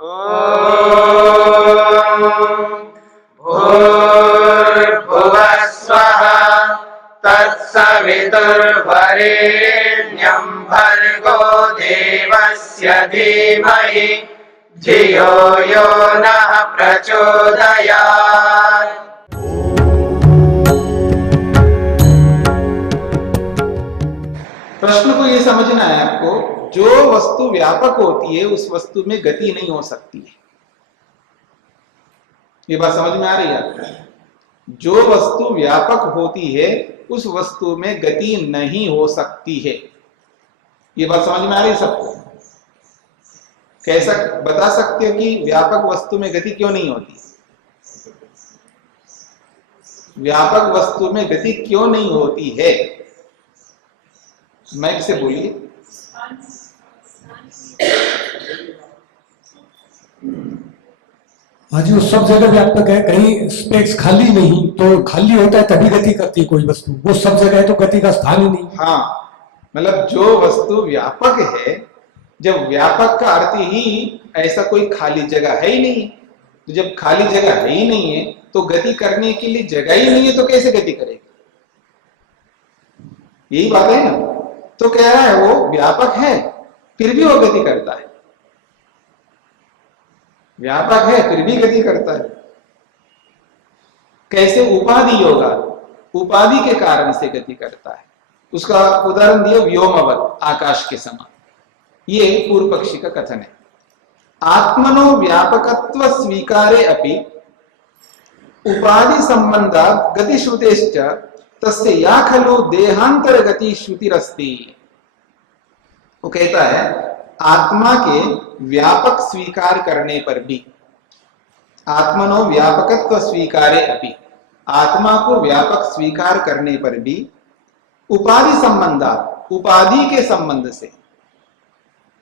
भूर्भुवः स्वः तत्सवितुर्वरेण्यं भर्गो देवस्य धीमहि धियो यो नः प्रचोदयात्। प्रश्न को यह समझना है आपको, जो वस्तु व्यापक होती है उस वस्तु में गति नहीं हो सकती है। ये बात समझ में आ रही है आपको? जो वस्तु व्यापक होती है उस वस्तु में गति नहीं हो सकती है। ये बात समझ में आ रही है सबको? कैसा बता सकते हो कि व्यापक वस्तु में गति क्यों नहीं होती? व्यापक वस्तु में गति क्यों नहीं होती है? माइक से बोलिए। हाँ जी, वो सब जगह व्यापक है। कहीं स्पेस खाली नहीं, तो खाली होता है तभी गति करती है कोई वस्तु। वो सब जगह है तो गति का स्थान ही नहीं। हाँ, मतलब जो वस्तु व्यापक है, जब व्यापक का अर्थ ही ऐसा कोई खाली जगह है ही नहीं, तो जब खाली जगह है ही नहीं है तो गति करने के लिए जगह ही नहीं है, तो कैसे गति करेगी? यही बात है ना। तो कह रहा है वो व्यापक है फिर भी वो गति करता है, व्यापक है फिर भी गति करता है। कैसे? उपाधि होगा, उपाधि के कारण से गति करता है। उसका उदाहरण दिया व्योमवत, आकाश के समान। ये पूर्व पक्षी का कथन है। आत्मनो व्यापकत्व स्वीकारे अपि उपाधि संबंधात् गतिश्रुतेश्च तस्य या खलु देहांतर गति श्रुतिरस्ति। वो कहता है आत्मा के व्यापक स्वीकार करने पर भी, आत्मनो व्यापकत्व स्वीकारे अपि, आत्मा को व्यापक स्वीकार करने पर भी उपाधि संबंधा, उपाधि के संबंध से,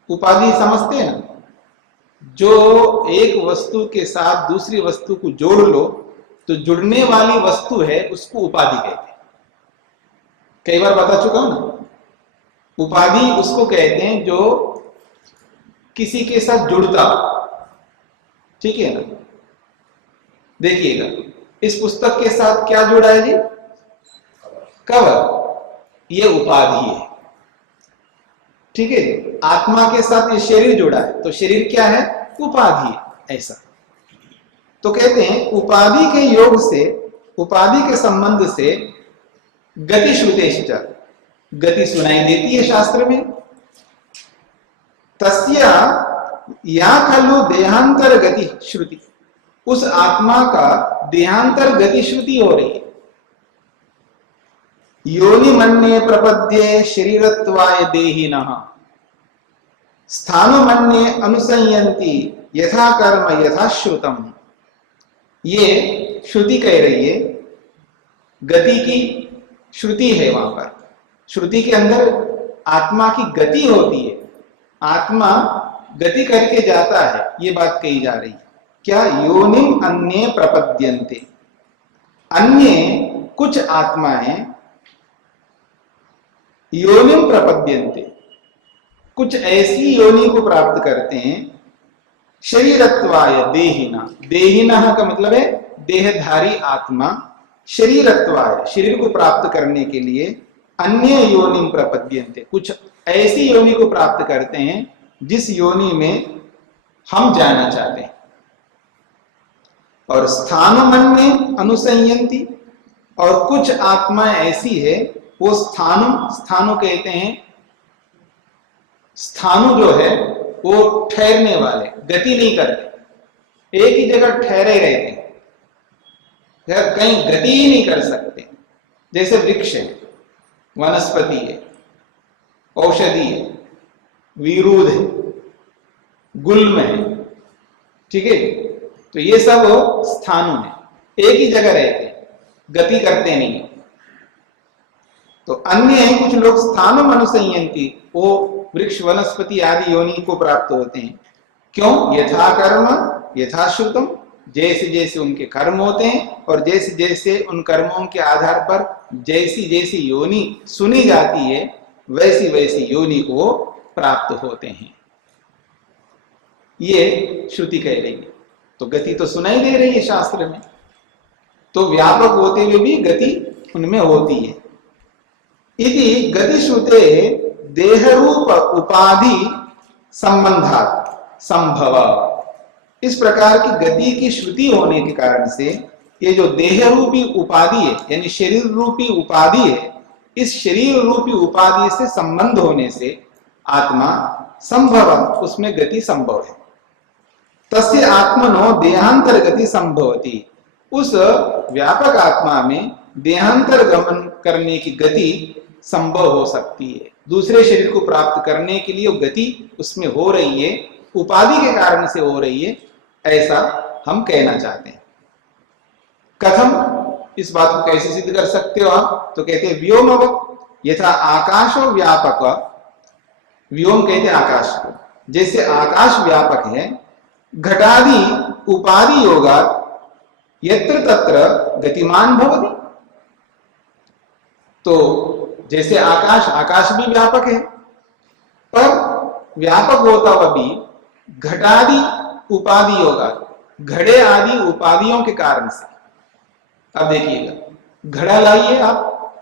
उपाधि समझते हैं ना, जो एक वस्तु के साथ दूसरी वस्तु को जोड़ लो तो जुड़ने वाली वस्तु है, उसको उपाधि कहते हैं। कई बार बता चुका हूं ना, उपाधि उसको कहते हैं जो किसी के साथ जुड़ता। ठीक है ना? देखिएगा, इस पुस्तक के साथ क्या जुड़ा है जी? कवर, ये उपाधि है। ठीक है? आत्मा के साथ ये शरीर जुड़ा है, तो शरीर क्या है? उपाधि है। ऐसा तो कहते हैं उपाधि के योग से, उपाधि के संबंध से गति श्रुतेश्च, गति सुनाई देती है शास्त्र में। तस्या या खलु देहांतर गति श्रुति, उस आत्मा का देहांतर गति श्रुति हो रही है। योनि मन्ये प्रपद्ये शरीरत्वाय देहिनः स्थानो मन्ये अनुसंयन्ति यथा कर्म यथा श्रुतम। ये श्रुति कह रही है, गति की श्रुति है। वहां पर श्रुति के अंदर आत्मा की गति होती है, आत्मा गति करके जाता है, ये बात कही जा रही है। क्या? योनिम अन्ये प्रपद्यन्ते, अन्य कुछ आत्माएं योनिम प्रपद्यन्ते, कुछ ऐसी योनि को प्राप्त करते हैं। शरीरत्वाय देहिना, देहिना का मतलब है देहधारी आत्मा। शरीरत्वाय, शरीर को प्राप्त करने के लिए अन्य योनिम प्रपद्यन्ते, कुछ ऐसी योनि को प्राप्त करते हैं जिस योनि में हम जाना चाहते हैं। और स्थानमन्ये अनुसंयन्ति, और कुछ आत्माएं ऐसी है वो स्थानु, स्थानु कहते हैं, स्थानु जो है वो ठहरने वाले, गति नहीं करते, एक ही जगह ठहरे रहते हैं, कहीं गति ही नहीं कर सकते। जैसे वृक्ष है, वनस्पति है, औषधि है, विरुद्ध है, गुल्म है। ठीक है? तो ये सब स्थानु है, एक ही जगह रहते हैं, गति करते नहीं। तो अन्य है कुछ लोग स्थानम अनुसंयन्ति, वो वृक्ष वनस्पति आदि योनि को प्राप्त होते हैं। क्यों? यथा कर्म यथा श्रुतम, जैसे जैसे उनके कर्म होते हैं और जैसे जैसे उन कर्मों के आधार पर जैसी जैसी योनि सुनी जाती है, वैसी वैसी योनि को प्राप्त होते हैं। ये श्रुति कह रही है। तो गति तो सुनाई दे रही है शास्त्र में, तो व्यापक होते हुए भी गति उनमें होती है। इति गतिश्रुते देहरूप उपाधि संबंधात संभव। इस प्रकार की गति की श्रुति होने के कारण से ये जो देह रूपी उपाधि है, यानी शरीर रूपी उपाधि है, इस शरीर रूपी उपाधि से संबंध होने से आत्मा संभव, उसमें गति संभव है। तस्य आत्मनो देहांतर गति संभवती, उस व्यापक आत्मा में देहांतर गमन करने की गति संभव हो सकती है। दूसरे शरीर को प्राप्त करने के लिए गति उसमें हो रही है, उपाधि के कारण से हो रही है, ऐसा हम कहना चाहते हैं। कथम, इस बात को कैसे सिद्ध कर सकते हो आप? तो कहते हैं व्योमवत् यथा आकाशो व्यापक, व्योम कहते हैं आकाश को, जैसे आकाश व्यापक है, घटादि उपाधि योगा यत्र तत्र गतिमान भवति। तो जैसे आकाश, आकाश भी व्यापक है, पर व्यापक होता हुआ भी घटादि उपाधि योगा, घड़े आदि उपाधियों के कारण से। अब देखिएगा, घड़ा लाइए आप,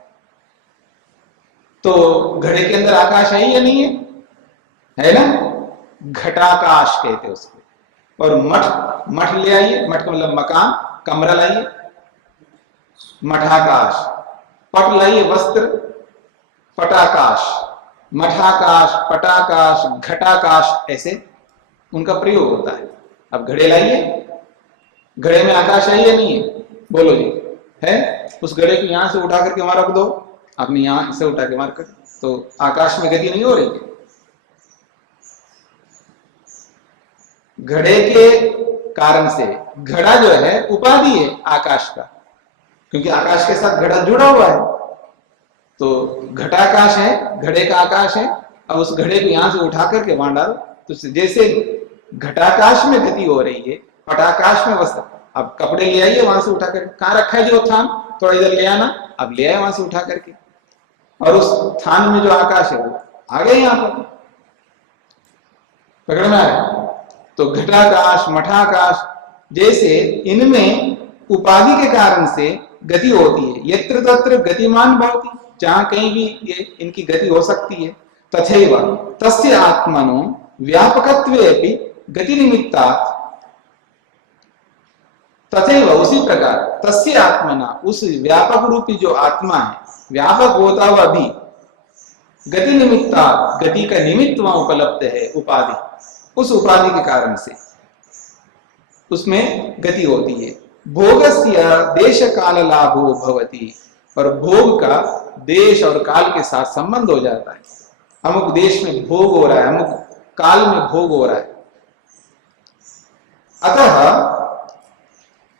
तो घड़े के अंदर आकाश है या नहीं है ना? घटाकाश कहते हैं उसको। और मठ, मठ ले आइए, मठ का मतलब मकान, कमरा लाइए, मठाकाश। पट लाइए, वस्त्र, पटाकाश। मठाकाश, पटाकाश, घटाकाश, ऐसे उनका प्रयोग होता है। अब घड़े लाइए, घड़े में आकाश है या नहीं है? बोलो जी, है? उस घड़े को यहां से उठा करके वहां रख दो, आपने यहां से उठा के मार कर, तो आकाश में गति नहीं हो रही है। घड़े के कारण से, घड़ा जो है उपाधि है आकाश का, क्योंकि आकाश के साथ घड़ा जुड़ा हुआ है, तो घटाकाश है, घड़े का आकाश है। अब उस घड़े को यहां से उठा करके वहां डालो, तो जैसे घटाकाश में गति हो रही है, पटाकाश में वस्त्र। अब कपड़े ले आइए वहां से उठा करके, कहां रखा है जो थान, थोड़ा इधर ले आना, अब ले आए वहां से उठा करके, और उस थान में जो आकाश है वो आ गए यहां पर, पकड़ में आया। तो घटाकाश, मठाकाश, जैसे इनमें उपाधि के कारण से गति होती है, यत्र तत्र गतिमान भवति, जहां कहीं भी ये इनकी गति हो सकती है। तथैव तस्य आत्मनो व्यापकत्वे अपि गति निमित्तात्, तथैव उसी प्रकार तस्य आत्मना, उस व्यापक रूपी जो आत्मा है, व्यापक होता हुआ भी गति निमित्तात्, गति का निमित्त वहां उपलब्ध है, उपाधि, उस उपाधि के कारण से उसमें गति होती है। भोगस्य देश काल लाभो भवति, और भोग का देश और काल के साथ संबंध हो जाता है। अमुक देश में भोग हो रहा है, अमुक काल में भोग हो रहा है। अतः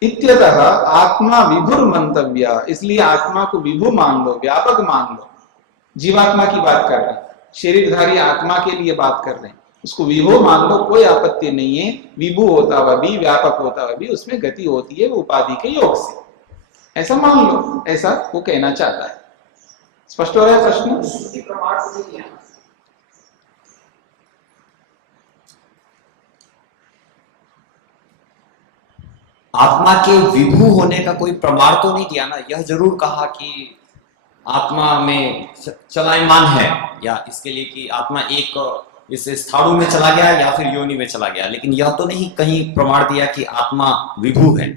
इत्यतः आत्मा विभुर मंतव्य, इसलिए आत्मा को विभु मान लो, व्यापक मान लो। जीवात्मा की बात कर रहे हैं, शरीरधारी आत्मा के लिए बात कर रहे हैं, उसको विभु मान लो, कोई आपत्ति नहीं है। विभु होता हुआ भी, व्यापक होता हुआ भी उसमें गति होती है, वो उपाधि के योग से, ऐसा मान लो, ऐसा वो कहना चाहता है। स्पष्ट हो रहा है प्रश्न? आत्मा के विभू होने का कोई प्रमाण तो नहीं दिया ना। यह जरूर कहा कि आत्मा में चलायमान है, या इसके लिए कि आत्मा एक इस स्थाणु में चला गया या फिर योनि में चला गया, लेकिन यह तो नहीं कहीं प्रमाण दिया कि आत्मा विभू है।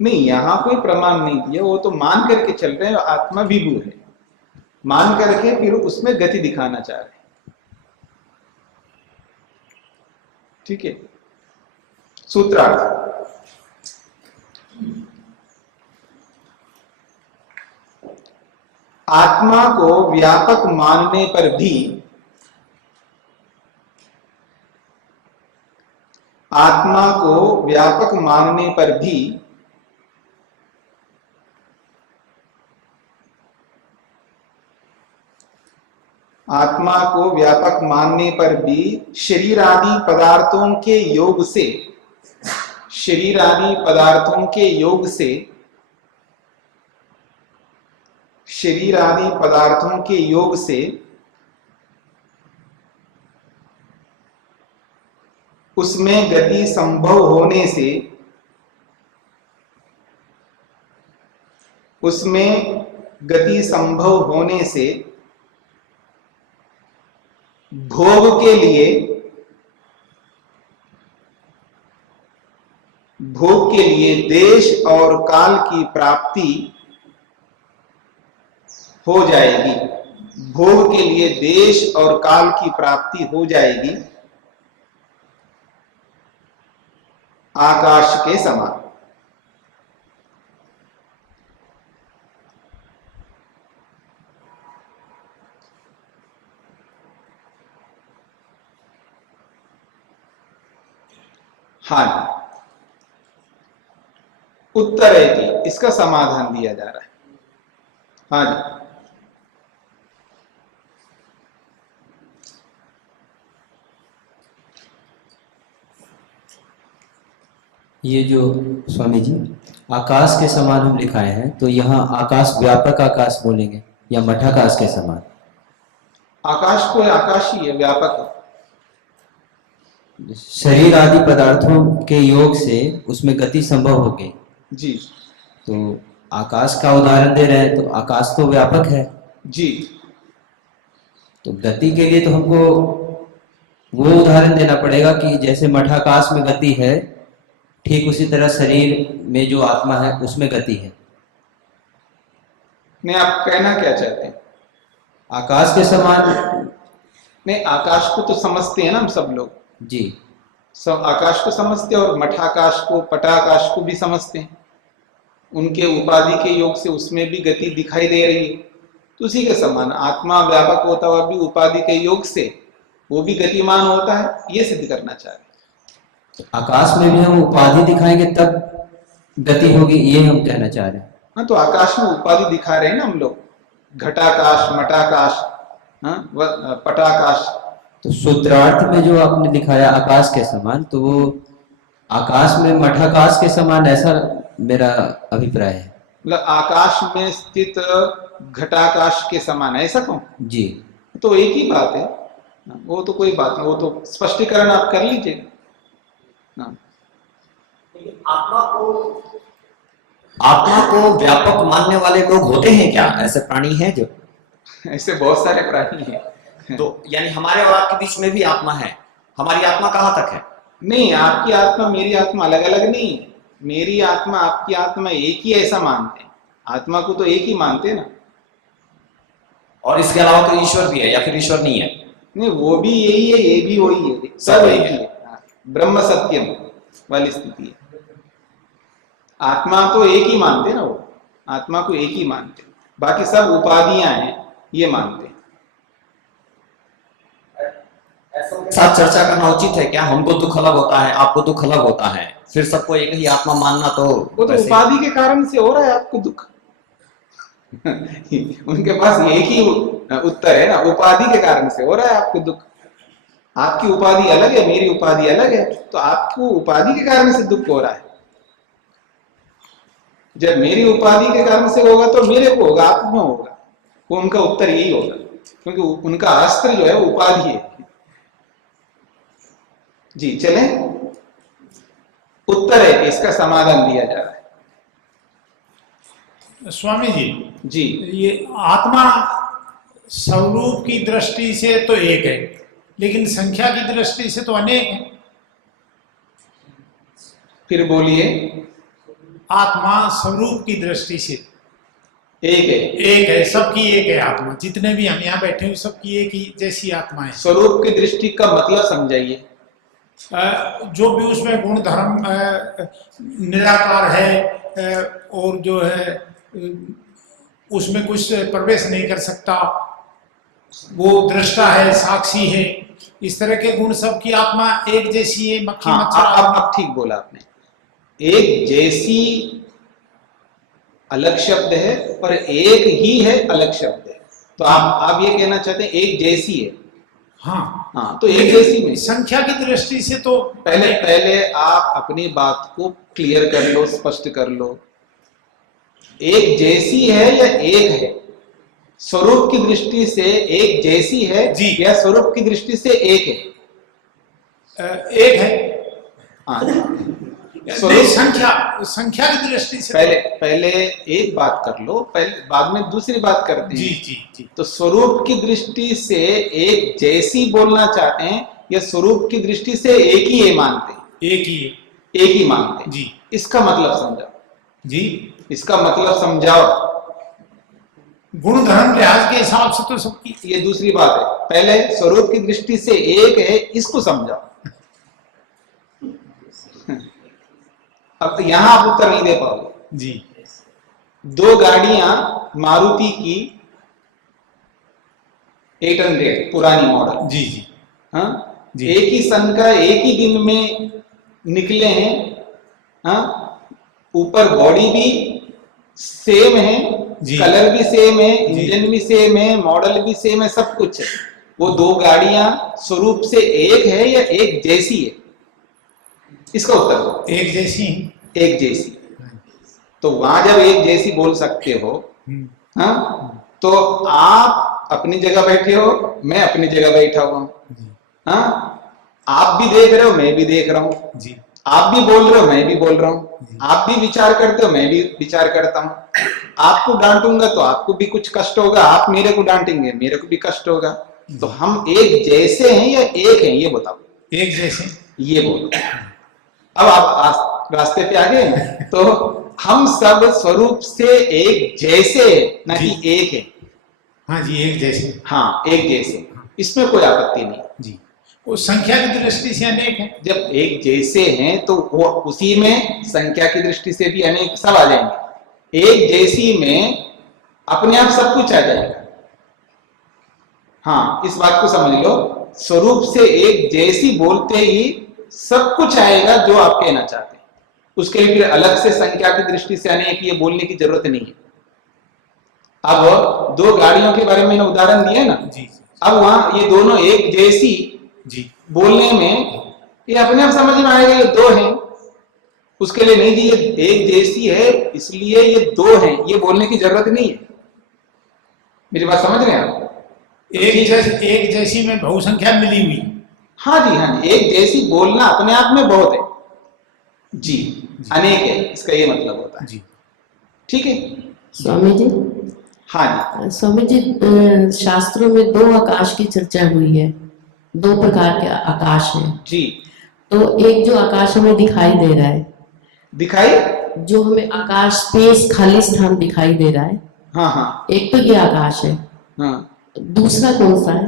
नहीं, यहां कोई प्रमाण नहीं दिया, वो तो मान करके चल रहे हैं आत्मा विभू है, मान करके फिर उसमें गति दिखाना चाह रहे हैं। ठीक है, सूत्रार्थ। आत्मा को व्यापक मानने पर भी, आत्मा को व्यापक मानने पर भी आत्मा को व्यापक मानने पर भी शरीर आदि पदार्थों के योग से, शरीर आदि पदार्थों के योग से, शरीर आदि पदार्थों के योग से उसमें गति संभव होने से, उसमें गति संभव होने से भोग के लिए, भोग के लिए देश और काल की प्राप्ति हो जाएगी। भोग के लिए देश और काल की प्राप्ति हो जाएगी आकाश के समान। हाँ जी, उत्तर है कि इसका समाधान दिया जा रहा है। हाँ जी, ये जो स्वामी जी आकाश के समान हम लिखाए हैं, तो यहाँ आकाश व्यापक आकाश बोलेंगे या मठाकाश के समान? आकाश को आकाश ही है, व्यापक है। शरीर आदि पदार्थों के योग से उसमें गति संभव हो गई जी तो आकाश का उदाहरण दे रहे हैं, तो आकाश तो व्यापक है जी। तो गति के लिए तो हमको वो उदाहरण देना पड़ेगा कि जैसे मठाकाश में गति है, ठीक उसी तरह शरीर में जो आत्मा है उसमें गति है। नहीं, आप कहना क्या चाहते हैं? आकाश के समान? नहीं, आकाश को तो समझते हैं ना हम सब लोग, जी सब आकाश को समझते हैं और मठाकाश को, पटाकाश को भी समझते हैं। उनके उपाधि के योग से उसमें भी गति दिखाई दे रही है, तो उसी के समान आत्मा व्यापक होता हुआ भी उपाधि के योग से वो भी गतिमान होता है, ये सिद्ध करना चाह रहे हैं। आकाश में भी हम उपाधि दिखाएंगे तब गति होगी, ये हम कहना चाह रहे हैं। हाँ, तो आकाश में उपाधि दिखा रहे हैं ना हम लोग, घटाकाश, मटाकाश, हाँ, पटाकाश। तो सूत्रार्थ में जो आपने दिखाया आकाश के समान, तो वो आकाश में मठाकाश के समान, ऐसा मेरा अभिप्राय है। मतलब आकाश में स्थित घटाकाश के समान, ऐसा कहूं? जी, तो एक ही बात है, वो तो कोई बात नहीं, वो तो स्पष्टीकरण आप कर लीजिए। आत्मा को व्यापक मानने वाले लोग होते हैं क्या? ऐसे प्राणी हैं जो? ऐसे बहुत सारे प्राणी हैं। तो यानी हमारे और आपके बीच में भी आत्मा है। हमारी आत्मा कहाँ तक है? नहीं, आपकी आत्मा मेरी आत्मा अलग अलग नहीं है। मेरी आत्मा आपकी आत्मा एक ही, ऐसा मानते हैं। आत्मा को तो एक ही मानते हैं ना। और इसके अलावा कोई ईश्वर भी है या फिर ईश्वर नहीं है? नहीं, वो भी यही है, ये भी वही है, सब एक ही है। ब्रह्म सत्यम वाली स्थिति है। आत्मा तो एक ही मानते हैं ना, वो आत्मा को एक ही मानते हैं, बाकी सब उपाधियां हैं ये मानते हैं। साथ चर्चा करना उचित है क्या? हमको दुख अलग होता है, आपको दुख अलग होता है, फिर सबको एक ही आत्मा मानना तो वो तो उपाधि के कारण से हो रहा है आपको दुख। उनके पास एक ही उत्तर है ना, उपाधि के कारण से हो रहा है आपको दुख। आपकी उपाधि अलग है, मेरी उपाधि अलग है, तो आपको उपाधि के कारण से दुख हो रहा है। जब मेरी उपाधि के कारण से होगा तो मेरे को होगा, आपको होगा। वो उनका उत्तर यही होगा, क्योंकि उनका अस्त्र जो है वो उपाधि है। जी चलें, उत्तर है कि इसका समाधान दिया जा रहा है। स्वामी जी, जी, ये आत्मा स्वरूप की दृष्टि से तो एक है, लेकिन संख्या की दृष्टि से तो अनेक है। फिर बोलिए। आत्मा स्वरूप की दृष्टि से एक है, सबकी एक है आत्मा। जितने भी हम यहाँ बैठे हैं सबकी एक ही जैसी आत्मा है। स्वरूप की दृष्टि का मतलब समझाइए। जो भी उसमें गुण धर्म निराकार है और जो है उसमें कुछ प्रवेश नहीं कर सकता, वो दृष्टा है, साक्षी है, इस तरह के गुण सबकी आत्मा एक जैसी है। मक्खी मच्छर। अब ठीक बोला आपने। एक जैसी अलग शब्द है और एक ही है अलग शब्द है। तो आप ये कहना चाहते हैं एक जैसी है। हाँ, तो एक जैसी में संख्या की दृष्टि से तो पहले आप अपनी बात को क्लियर कर लो, स्पष्ट कर लो। एक जैसी है या एक है? स्वरूप की दृष्टि से एक जैसी है जी, या स्वरूप की दृष्टि से एक है? एक है। हाँ नहीं, स्वरूप संख्या की दृष्टि से पहले एक बात कर लो, पहले बाद में दूसरी बात करते जी हैं। जी जी। तो स्वरूप की दृष्टि से एक जैसी बोलना चाहते हैं या स्वरूप की दृष्टि से एक ही ये मानते हैं? एक ही है एक ही मानते हैं जी। इसका मतलब समझाओ जी। इसका मतलब समझाओ। गुण धर्म लिहाज के हिसाब से तो सबकी ये दूसरी बात है, पहले स्वरूप की दृष्टि से एक है इसको समझाओ। अब यहां आप उत्तर नहीं दे पाओगे। जी। दो गाड़ियां मारुति की 800 पुरानी मॉडल, जी जी हाँ जी। एक ही सन का एक ही दिन में निकले हैं, हाँ ऊपर बॉडी भी सेम है, जी। कलर भी सेम है, जी। इंजन भी सेम है, मॉडल भी सेम है, सब कुछ है। वो दो गाड़ियां स्वरूप से एक है या एक जैसी है? इसका उत्तर दो। एक जैसी एक जैसी। तो वहां जब एक जैसी बोल सकते हो, हाँ तो आप अपनी जगह बैठे हो, मैं अपनी जगह बैठा हुआ हूं, हाँ आप भी देख रहे हो, मैं भी देख रहा हूं, जी। आप भी बोल रहे हो, मैं भी बोल रहा हूं, आप भी विचार करते हो, मैं भी विचार करता हूं। आपको डांटूंगा तो आपको भी कुछ कष्ट होगा, आप मेरे को डांटेंगे मेरे को भी कष्ट होगा। तो हम एक जैसे हैं या एक हैं, ये बताओ। एक जैसे, ये बोलो। अब आप रास्ते पे आ गए ना, तो हम सब स्वरूप से एक जैसे ना कि एक है। हाँ जी एक जैसे, हाँ एक जैसे, इसमें कोई आपत्ति नहीं जी। वो संख्या की दृष्टि से अनेक है। जब एक जैसे हैं तो वो उसी में संख्या की दृष्टि से भी अनेक सब आ जाएंगे। एक जैसी में अपने आप सब कुछ आ जाएगा। हाँ इस बात को समझ लो, स्वरूप से एक जैसी बोलते ही सब कुछ आएगा जो आप कहना चाहते हैं। उसके लिए फिर अलग से संख्या की दृष्टि से अनेक ये बोलने की जरूरत नहीं है। अब दो गाड़ियों के बारे में उदाहरण दिया ना जी। अब वहां ये दोनों एक जैसी जी। बोलने में ये अपने आप समझ में आएगा ये दो हैं। उसके लिए नहीं जी ये एक जैसी है इसलिए ये दो हैं, ये बोलने की जरूरत नहीं है। मेरी बात समझ रहे हैं आप? एक जैसी में बहुसंख्या मिली हुई। हाँ जी, एक जैसी बोलना अपने आप में बहुत है जी, अनेक है इसका ये मतलब होता है जी। ठीक है स्वामी जी। हाँ जी स्वामी जी, शास्त्रों में दो आकाश की चर्चा हुई है, दो प्रकार के आकाश हैं। जी। तो एक जो आकाश हमें दिखाई दे रहा है, दिखाई जो हमें आकाश स्पेस खाली स्थान दिखाई दे रहा है, हाँ हाँ एक तो ये आकाश है। हाँ। दूसरा कौन सा है?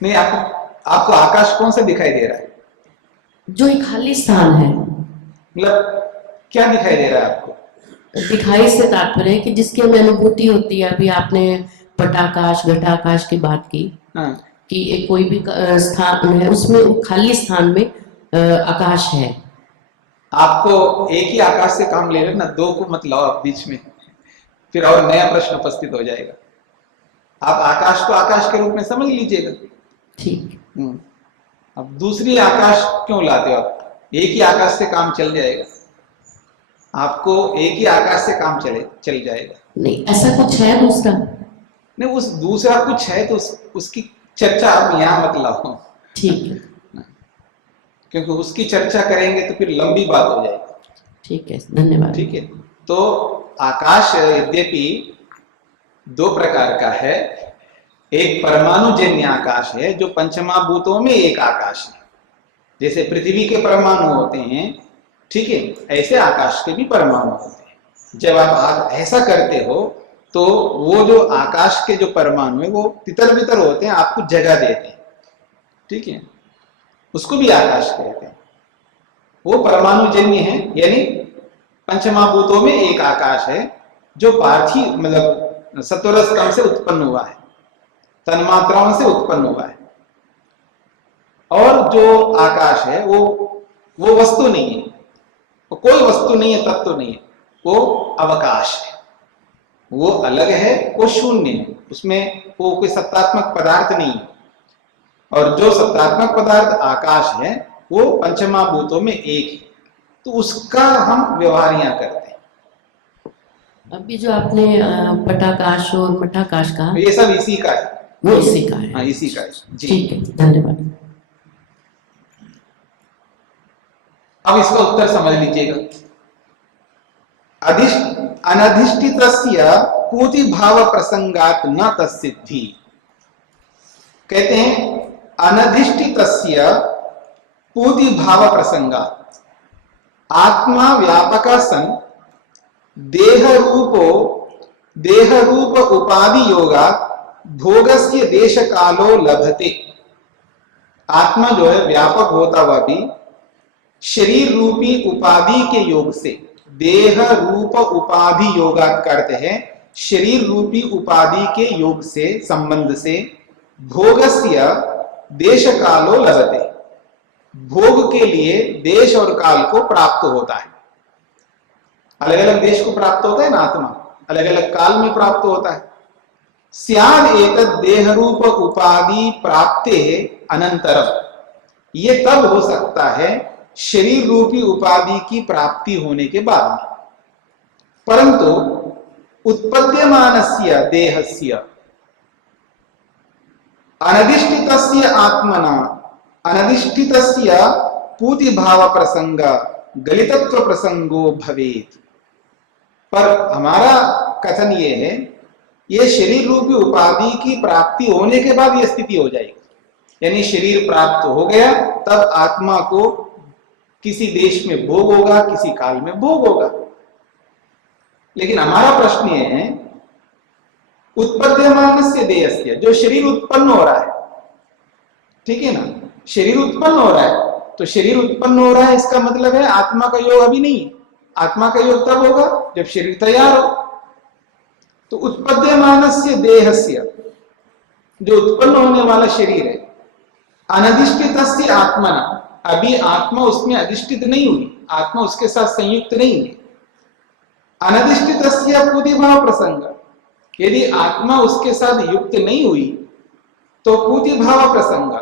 नहीं आपको आकाश कौन सा दिखाई दे रहा है? जो एक खाली स्थान है। मतलब क्या दिखाई दे रहा है आपको? दिखाई से तात्पर्य है कि जिसकी हमें अनुभूति होती है। अभी आपने पटाकाश घटाकाश की बात की, हाँ। कि एक कोई भी स्थान है उसमें खाली स्थान में आकाश है। आपको एक ही आकाश से काम ले रहे ना, दो को मत लाओ आप बीच में, फिर और नया प्रश्न उपस्थित हो जाएगा। आप आकाश को आकाश के रूप में समझ लीजिएगा। ठीक। अब दूसरी आकाश क्यों लाते हो आप? एक ही आकाश से काम चल जाएगा, आपको एक ही आकाश से काम चल जाएगा। नहीं, ऐसा कुछ है दूसरा? नहीं, उस दूसरा कुछ है तो उसकी चर्चा आप यहाँ मत लाओ। ठीक है। क्योंकि उसकी चर्चा करेंगे तो फिर लंबी बात हो जाएगी। ठीक है, धन्यवाद। ठीक है। तो आकाश यद्यपि दो प्रकार का है, एक परमाणुजन्य आकाश है जो पंचमहाभूतों में एक आकाश है। जैसे पृथ्वी के परमाणु होते हैं, ठीक है, ऐसे आकाश के भी परमाणु होते हैं। जब आप ऐसा करते हो तो वो जो आकाश के जो परमाणु है वो तितर बितर होते हैं, आपको जगह देते हैं, ठीक है, उसको भी आकाश कहते हैं। वो परमाणुजन्य है, यानी पंचमहाभूतों में एक आकाश है जो पार्थिव मतलब सत्वरज कण से उत्पन्न हुआ है, तन्मात्राओं से उत्पन्न हुआ है। और जो आकाश है वो वस्तु नहीं है, वो कोई वस्तु नहीं है, तत्व नहीं है, वो अवकाश है, वो अलग है, वो शून्य है, उसमें वो कोई सत्तात्मक पदार्थ नहीं है। और जो सत्तात्मक पदार्थ आकाश है वो पंचमहाभूतों में एक है, तो उसका हम व्यवहार यहाँ करते हैं। अभी जो आपने पटाकाश और मठाकाश कहा, ये सब इसी का है। वो इसी का है। हाँ इसी का है जी। ठीक है, धन्यवाद। अब इसका उत्तर समझ लीजिएगा। अनधिष्ठितस्य पूति भाव प्रसंगात न तस्सिद्धि। कहते हैं अनधिष्ठितस्य पूति भाव प्रसंगात, आत्मा व्यापक सन देह रूप उपाधि योगात भोगस्य देश कालो लभते। आत्मा जो है व्यापक होता हुआ भी शरीर रूपी उपाधि के योग से, देह रूप उपाधि योगात करते हैं शरीर रूपी उपाधि के योग से, संबंध से, भोगस्य देश कालो लभते, भोग के लिए देश और काल को प्राप्त होता है। अलग अलग देश को प्राप्त होता है ना, आत्मा अलग अलग काल में प्राप्त होता है। स्याद एतद् देह रूप उपाधि प्राप्ते अनंतरम, ये तब हो सकता है शरीर रूपी उपाधि की प्राप्ति होने के बाद में। परंतु उत्पद्यमानस्य देहस्य अनधिष्ठितस्य आत्मना अनधिष्ठितस्य पूति भाव प्रसंग गलितत्व प्रसंगो भवेत्। पर हमारा कथन ये है, ये शरीर रूपी उपाधि की प्राप्ति होने के बाद ये स्थिति हो जाएगी। यानी शरीर प्राप्त हो गया तब आत्मा को किसी देश में भोग होगा, किसी काल में भोग होगा। लेकिन हमारा प्रश्न ये है उत्पद्यमानस्य देहस्य, जो शरीर उत्पन्न हो रहा है, ठीक है ना, शरीर उत्पन्न हो रहा है, तो शरीर उत्पन्न हो रहा है इसका मतलब है आत्मा का योग अभी नहीं है। आत्मा का योग तब होगा जब शरीर तैयार हो। तो उत्पद्यमानस्य देहस्य, जो उत्पन्न होने वाला शरीर है, अनधिष्ठितस्य आत्मना, अभी आत्मा उसमें अधिष्ठित नहीं हुई, आत्मा उसके साथ संयुक्त नहीं है। अनधिष्ठितस्य पूति भाव प्रसंग, यदि आत्मा उसके साथ युक्त नहीं हुई तो पूति भाव प्रसंग,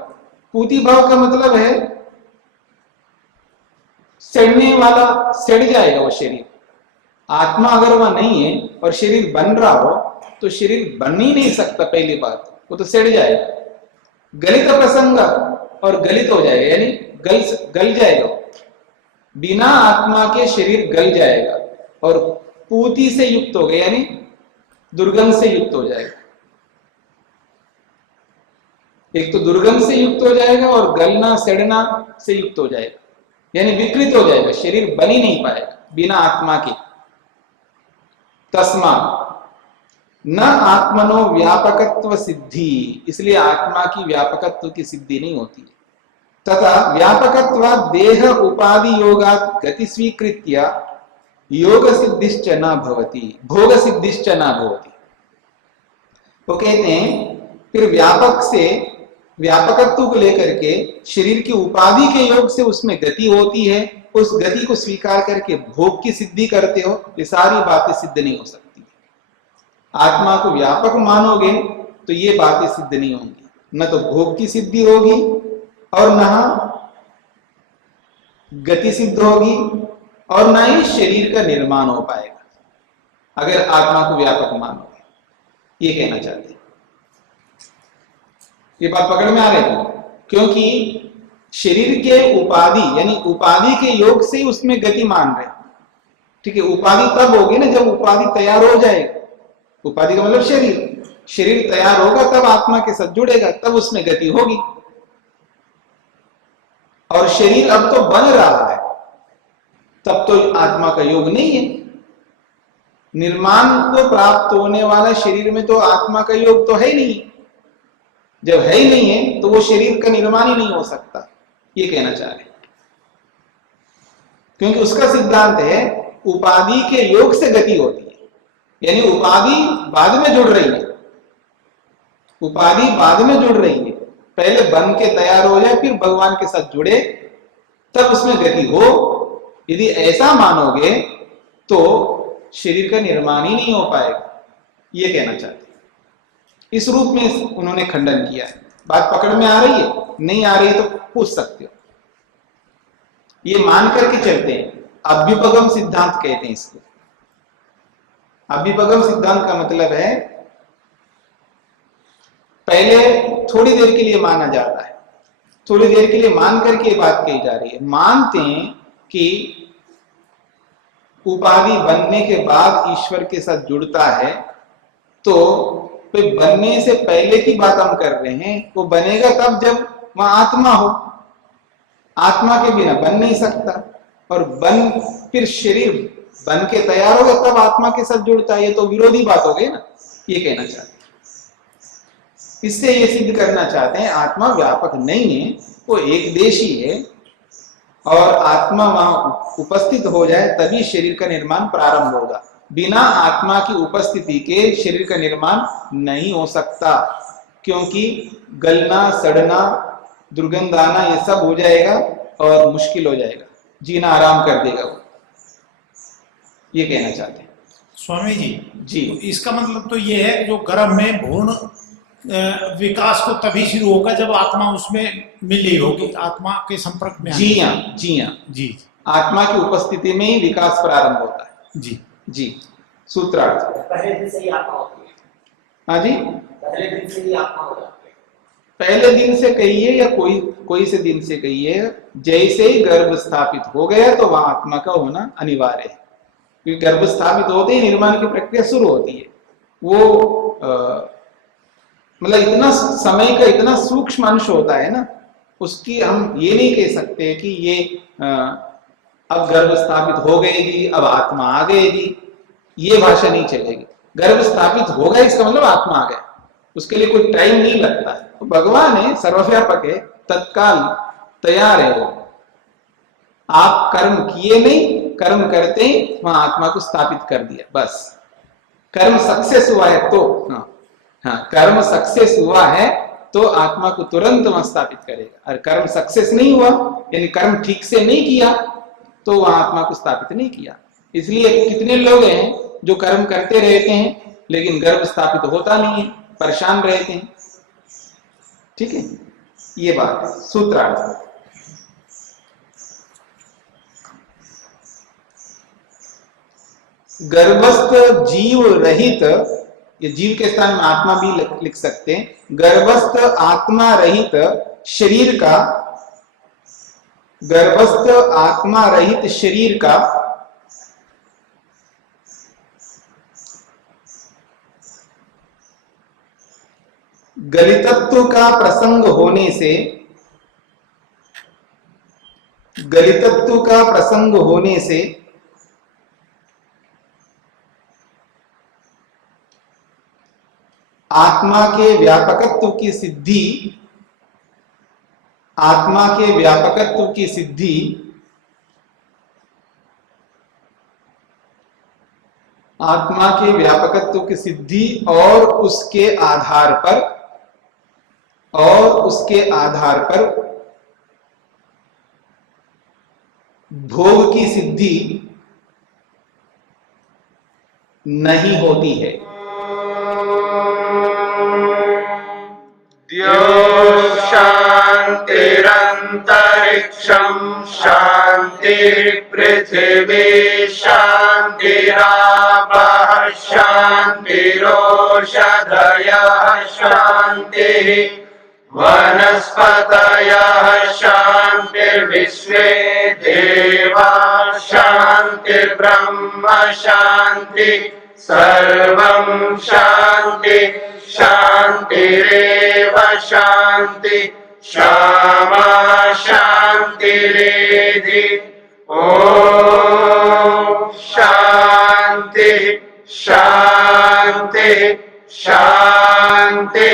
पूति भाव का मतलब है सड़ने वाला, सड़ जाएगा वो शरीर। आत्मा अगर वह नहीं है और शरीर बन रहा हो तो शरीर बन ही नहीं सकता, पहली बात वो तो सड़ जाएगा। गलित प्रसंग, और गलित हो जाएगा यानी गल जाएगा, बिना आत्मा के शरीर गल जाएगा और पूति से युक्त हो गया यानी दुर्गंध से युक्त हो जाएगा। एक तो दुर्गंध से युक्त हो जाएगा और गलना सड़ना से युक्त हो जाएगा, यानी विकृत हो जाएगा, शरीर बन ही नहीं पाएगा बिना आत्मा के। तस्मा न आत्मनो व्यापकत्व सिद्धि, इसलिए आत्मा की व्यापकत्व की सिद्धि नहीं होती। तथा व्यापकत्व देह उपाधि योगात् गति स्वीकृत्य योग सिद्धिश्च न भवति, भोग सिद्धिश्च न भवति। वो कहते हैं फिर व्यापक से, व्यापकत्व को लेकर के शरीर की उपाधि के योग से उसमें गति होती है, उस गति को स्वीकार करके भोग की सिद्धि करते हो, ये सारी बातें सिद्ध नहीं हो सकती। आत्मा को व्यापक मानोगे तो ये बातें सिद्ध नहीं होंगी, न तो भोग की सिद्धि होगी और न गति सिद्ध होगी और न ही शरीर का निर्माण हो पाएगा अगर आत्मा को व्यापक मानोगे। ये कहना चाहते हैं। ये बात पकड़ में आ रही है, क्योंकि शरीर के उपाधि यानी उपाधि के योग से ही उसमें गति मान रहे, ठीक है। उपाधि तब होगी ना जब उपाधि तैयार हो जाएगा। उपाधि का मतलब शरीर, शरीर तैयार होगा तब आत्मा के साथ जुड़ेगा, तब उसमें गति होगी। और शरीर अब तो बन रहा है, तब तो आत्मा का योग नहीं है। निर्माण को प्राप्त होने वाला शरीर में तो आत्मा का योग तो है ही नहीं। जब है ही नहीं है तो वो शरीर का निर्माण ही नहीं हो सकता, ये कहना चाह रहे। क्योंकि उसका सिद्धांत है उपाधि के योग से गति होती है, यानी उपाधि बाद में जुड़ रही है, उपाधि बाद में जुड़ रही है, पहले बन के तैयार हो जाए फिर भगवान के साथ जुड़े तब उसमें गति हो। यदि ऐसा मानोगे तो शरीर का निर्माण ही नहीं हो पाएगा, ये कहना चाहते। इस रूप में उन्होंने खंडन किया है। बात पकड़ में आ रही है? नहीं आ रही है तो पूछ सकते हो। ये मान करके चलते हैं, अभ्युपगम सिद्धांत कहते हैं इसको। अभ्युपगम सिद्धांत का मतलब है पहले थोड़ी देर के लिए माना जाता है, थोड़ी देर के लिए मान करके बात कही जा रही है। मानते हैं कि उपाधि बनने के बाद ईश्वर के साथ जुड़ता है, तो फिर बनने से पहले की बात हम कर रहे हैं, वो बनेगा तब जब वहां आत्मा हो। आत्मा के बिना बन नहीं सकता, और फिर शरीर बन के तैयार होगा तब आत्मा के साथ जुड़ता है। ये तो विरोधी बात हो गई ना, ये कहना चाहते हैं। इससे ये सिद्ध करना चाहते हैं आत्मा व्यापक नहीं है, वो एक देशी है, और आत्मा वहां उपस्थित हो जाए तभी शरीर का निर्माण प्रारंभ होगा। बिना आत्मा की उपस्थिति के शरीर का निर्माण नहीं हो सकता, क्योंकि गलना, सड़ना, दुर्गंध आना ये सब हो जाएगा और मुश्किल हो जाएगा, जीना आराम कर देगा वो, ये कहना चाहते हैं स्वामी जी। जी। तो इसका मतलब तो ये है जो गर्भ में भ्रूण विकास तो तभी शुरू होगा जब आत्मा उसमें मिल रही होगी, आत्मा के संपर्क में। जी हाँ, जी हाँ, जी। आत्मा की उपस्थिति में ही विकास प्रारंभ होता है। जी जी। सूत्रार्थ। पहले दिन से ही आत्मा होती है। हाँ जी, पहले दिन से ही आत्मा हो जाती है। पहले दिन से कहिए या कोई से दिन से कहिए, जैसे ही गर्भ स्थापित हो गया तो वहां आत्मा का होना अनिवार्य है, क्योंकि गर्भ स्थापित होते ही निर्माण की प्रक्रिया शुरू होती है। वो मतलब इतना समय का इतना सूक्ष्म अंश होता है ना, उसकी हम ये नहीं कह सकते कि ये अब गर्भ स्थापित हो गएगी, अब आत्मा आ गएगी, ये भाषा नहीं चलेगी। गर्भ स्थापित होगा इसका मतलब आत्मा आ गया, उसके लिए कोई टाइम नहीं लगता है। तो भगवान है, सर्वव्यापक है, तत्काल तैयार है वो। आप कर्म किए नहीं, कर्म करते ही वहां आत्मा को स्थापित कर दिया, बस। कर्म सक्सेस हुआ है तो हाँ, कर्म सक्सेस हुआ है तो आत्मा को तुरंत वहां स्थापित करेगा, और कर्म सक्सेस नहीं हुआ, यानी कर्म ठीक से नहीं किया, तो वहां आत्मा को स्थापित नहीं किया। इसलिए कितने लोग हैं जो कर्म करते रहते हैं लेकिन गर्भ स्थापित होता नहीं है, परेशान रहते हैं। ठीक है, ये बात है। सूत्रार्थ। गर्भस्थ जीव रहित, ये जीव के स्थान में आत्मा भी लिख सकते हैं। गर्भस्थ आत्मा रहित शरीर का, गर्भस्थ आत्मा रहित शरीर का गलितत्व का प्रसंग होने से, गलितत्व का प्रसंग होने से आत्मा के व्यापकत्व की सिद्धि, आत्मा के व्यापकत्व की सिद्धि आत्मा के व्यापकत्व की सिद्धि और उसके आधार पर, भोग की सिद्धि नहीं होती है। शांतिरंतरिक्षं शांतिर्पृथिवी शांतिरापः शांतिरोषधयः शांतिः वनस्पतयः शांतिर्विश्वे देवाः शांतिर्ब्रह्म शांति सर्वं शांति शांतिरेव शांति क्षमा शांतिरेधि। ओम शांति शांति शांति।